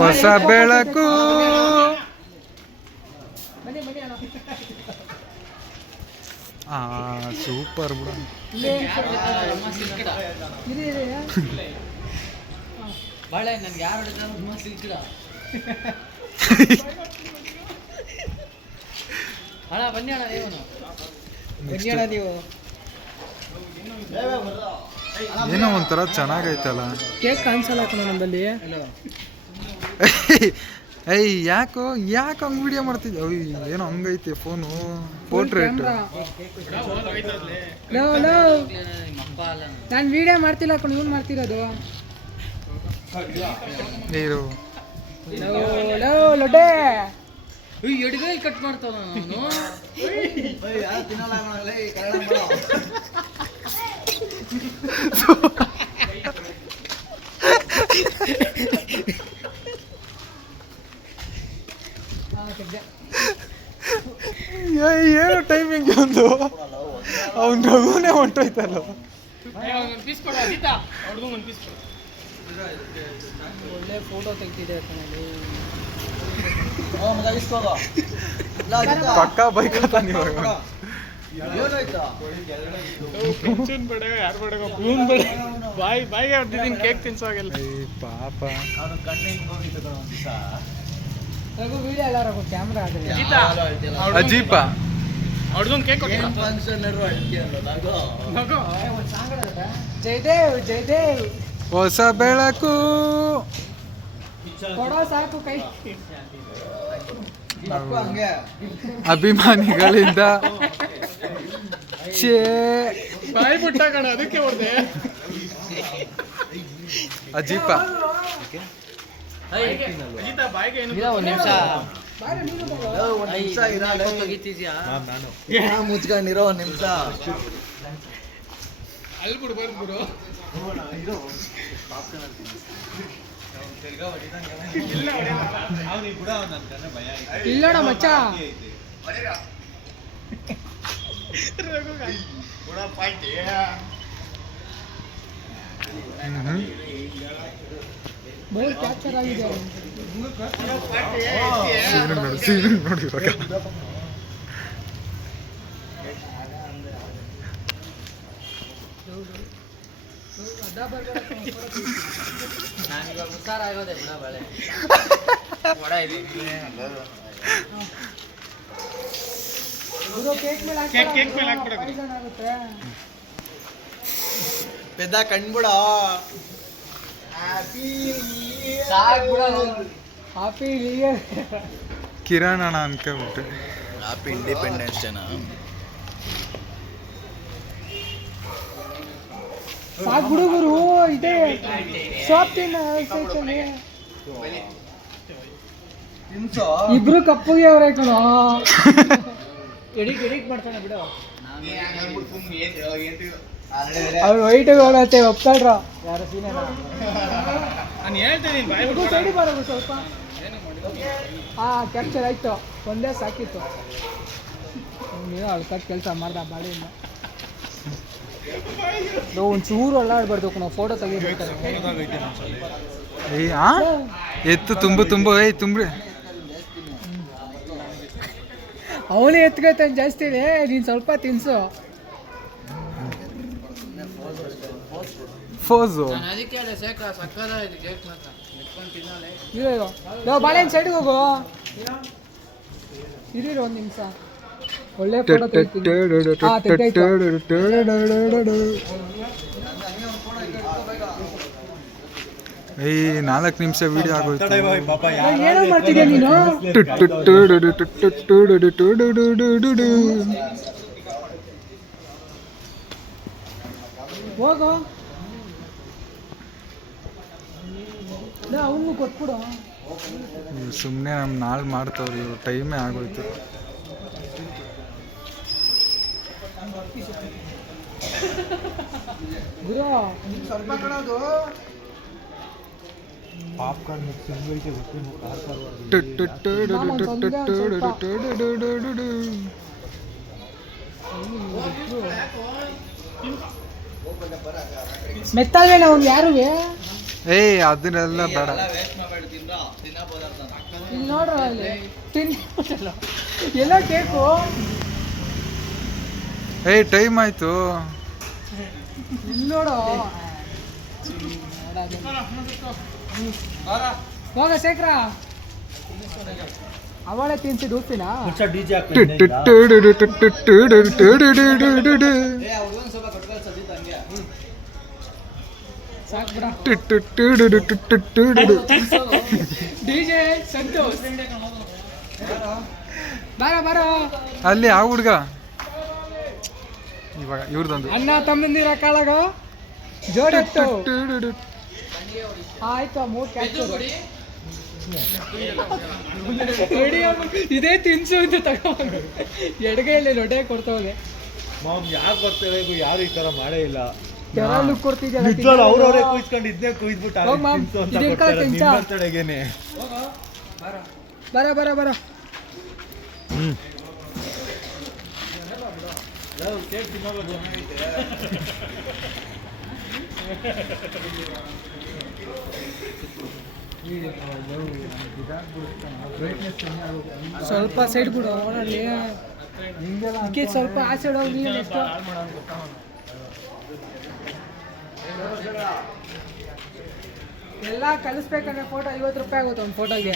ಹೊಸ ಬೆಳಕು. ಸೂಪರ್ ಬಿಡ. ಬಾಳೆ ನನ್ಗೆ ಯಾರು ಹೊಡೆದ ಸಿಲ್ಕಿಡ ಅಣ್ಣ ಬನ್ನಿ ಅಣ್ಣ ಬನ್ನಿ ಅಣ್ಣ ನೀವು. ಏನೋ ಒಂಥರ ಚೆನ್ನಾಗೈತಲ್ಲ. ಕೇಕ್ ಕಾಣಿಸಲ್ಲ ಕಣ ನಮ್ಮಲ್ಲಿ. ಏಯ್ ಯಾಕೋ ಹಂಗೆ ವಿಡಿಯೋ ಮಾಡ್ತಿದ್ದೆ? ಏನೋ ಹಂಗೈತೆ ಫೋನು. ಪೋರ್ಟ್ರೇಟ್ ನಾನು ವಿಡಿಯೋ ಮಾಡ್ತಿಲ್ಲ ಕಣ, ಇವ್ನು ಮಾಡ್ತಿರೋದು. ನೀರು ಲೊಡ್ಡೆ ಎಡಗೈ ಕಟ್ ಮಾಡ್ತಾವ ನಾನು. ಏನು ಟೈಮಿಂಗ್ ಒಂದು ಅವ್ನ ರಘುನೇ ಹೊಂಟೋಯ್ತಲ್ಲ. ಒಳ್ಳೆ ಫೋಟೋ ತೆಗ್ದಿದೆ ಪಕ್ಕ ಬೈಕ್ ನೀವು. ಬಾಯಿಗೆ ಹೊಡೆದಿದ್ದೀನಿ ಕೇಕ್ ತಿನ್ಸೋಗಿಲ್ಲ. ಪಾಪ ರಘು ವಿಡಿಯೋ ಎಲ್ಲ ರಘು ಕ್ಯಾಮ್ರಾ ಅಜೀಪ ಜಯದೇವ್ ಜಯದೇವ್ ಹೊಸ ಬೆಳಕು ಕೊಡೋ ಸಾಕು ಕೈ. ಅಭಿಮಾನಿಗಳಿಂದ ಬಾಯಿ ಬಿಟ್ಟ ಕಣ, ಅದಕ್ಕೆ ಹೊಡೆದೆ. ಅಜೀಪ ಒಂದು ನಿಮಿಷ ಮುಚ್ಕೊಂಡಿರೋ ಒಂದು ನಿಮಿಷ. ಅಲ್ಲಿ ಬಿಡು ಬರ್ಬಿಡು. ಇಲ್ಲೋಣ ಮಚ್ಚ. ಬೋಲ್ ಕ್ಯಾಪ್ಚರ್ ಆಗಿದೆ. ನೋಡಿ ಇವಾಗ ನಾನಿವಾಗ ಉತ್ತಾರ ಆಗೋದೆ ಬಿಡ ಬಾಳೆ. ಪೆದ್ದ ಕಣ್ಬಿಡ. Happy new year. ಕಿರಣ್ ಅಣ್ಣ ಅನ್ಕೊಂಬಿಟ್ಟೆ. ಹ್ಯಾಪಿ ಇಂಡಿಪೆಂಡೆನ್ಸ್ ಡೇನಾ? ಸಾಕು ಹುಡುಗರು ಇದೆ ಶಾಪ್ ಇಬ್ರು ಕಪ್ಪುಗೆ ಅವ್ರ ಕಣೋ. ಎಡಿಟ್ ಮಾಡ್ತಾನೆ ಬಿಡು. ಅವ್ರು ವೈಟ್ ಹೋಗತ್ತೆ ಒಪ್ತಾಳ್ರ ಯಾರು ಸೀನಿಯರ್. ನಾನು ಹೇಳ್ತೀನಿ ಸೈಡಿ ಬರೋದು ಸ್ವಲ್ಪ. ಕ್ಯಾಪ್ಚರ್ ಆಯ್ತು, ಒಂದೇ ಸಾಕಿತ್ತು. ನೀವು ಅಳ್ಕಟ್ಟು ಕೆಲಸ ಮಾಡ್ದ ಬಾಡಿಯಿಂದ. ಒಂಚೂರು ಅಲ್ಲಾಡ್ಬಾರ್ದು ನಾವು ಫೋಟೋ ತೆಗಿಬೇಕಾದ್ರೆ. ಎತ್ತು ತುಂಬು ತುಂಬ್ರಿ. ಅವನೇ ಎತ್ಕೊತಾನೆ ಜಾಸ್ತಿ. ನೀನು ಸ್ವಲ್ಪ ತಿನ್ಸು. ಫೋಸು ಬಾಳೆಹಣ್ಣು ಸೈಡ್ಗೆ ಹೋಗು. ಇರೀ ಒಂದು ನಿಮಿಷ. ಒಳ್ಳೆ ಫೋಟೋ ತೆಗಿತೀನಿ. ಏಯ್ 4 ನಿಮಿಷ ವಿಡಿಯೋ ಆಗೋಯ್ತು. ಏನೋ ಮಾಡ್ತಿದ್ಯಾ ನೀನು? ಹೋಗೋ ಅವನು ಕೊಟ್ಬಿಡು. ಸುಮ್ಮನೆ ನಮ್ಮ ನಾಳೆ ಮಾಡ್ತಾವ್ರಿ, ಇವ್ರು ಟೈಮೇ ಆಗೋಯ್ತು. ಗುರು ಸ್ವಲ್ಪ ಕಣದು ಪಾಪ್ಕಾರ್ನ್ ಮಿಕ್ಸಿಂಗ್ ಐತೆ ಮೆತ್ತಲ್ವೇನ ಅವ್ನು ಯಾರು ಏಯ್ ಅದನ್ನೆಲ್ಲ ಬೇಡ. ವೇಸ್ಟ್ ಮಾಡ್ಬೇಡ, ತಿನ್ನಬೋದಾರ್ದ. ಇಲ್ಲಿ ನೋಡ್ರ ಅಲ್ಲಿ ತಿನ್ನಿಲ್ಲ ಎಲ್ಲ ಕೇಕು. ಏಯ್ ಟೈಮ್ ಆಯ್ತು. ಇಲ್ಲಿ ನೋಡು ಹೋಗ ಶೇಖರ ಅವಳೇ ತಿನ್ಸಿ ಡೂಸ್ತಿನ डीजे ಏ ಅವ್ರಿಗೊಂದು ಸ್ವಲ್ಪ ಕಟ್ಕೊಳ್ ಸದ್ದಿ ತಂಗೆ. ಸಾಕು ಬಿಡ. ಡಿಜೆ ಸಂತೋಷ್ ಬಾರ ಬಾರ. ಅಲ್ಲಿ ಆ ಹುಡ್ಗ ಇವಾಗ ಇವ್ರದೊಂದು ಅಣ್ಣ ತಮ್ಮಂದಿರ ಕಾಳಗ ಜೋಡೆತ್ತು ಆಯ್ತು. ಮೂರು ಕ್ಯಾಪ್ಚರ್ ರೆಡಿ ಇದೇ ತಿನ್ಸು ಅಂತ ತಗೊಂಡು ಎಡಗೈಯಲ್ಲಿ ಲೊಡೆ ಕೊಡ್ತಾವೆ. ಮಾಮ್ ಯಾಕೆ ಬರ್ತಾರೆ ಯಾರು ಈ ತರ ಮಾಡೇ ಇಲ್ಲ. ಯಾರು ಕೊಡ್ತಿದ್ಯಲ್ಲ ನಿಜವಾಗ್ಲೂ ಅವ್ರವರೇ ಕುಯ್ಸ್ಕೊಂಡು ಇದನ್ನೇ ಕುಯ್ದ್ಬಿಟ್ಟು ಹೋಗ್ ಮಾಮ್, ತಿನ್ಸು ಅಂತ ಇದು ಕೊಡ್ತಾರೆ ತಿನ್ಸ. ನಿಮ್ಮ ಬರ್ತಡೆಗೇನೆ. ಬರ ಬರ ಬರ. ಸ್ವಲ್ಪ ಸೈಡ್ ಬಿಡು ಓಡಲ್ಲಿ ಅದಕ್ಕೆ ಸ್ವಲ್ಪ ಆ ಸೈಡ್ ಹೋಗಿ ನೀನು ಎಷ್ಟು ಎಲ್ಲ ಕಲಿಸ್ಬೇಕಂದ್ರೆ ಫೋಟೋ 50 ರೂಪಾಯಿ ಆಗುತ್ತೆ ಒಂದು ಫೋಟೋಗೆ.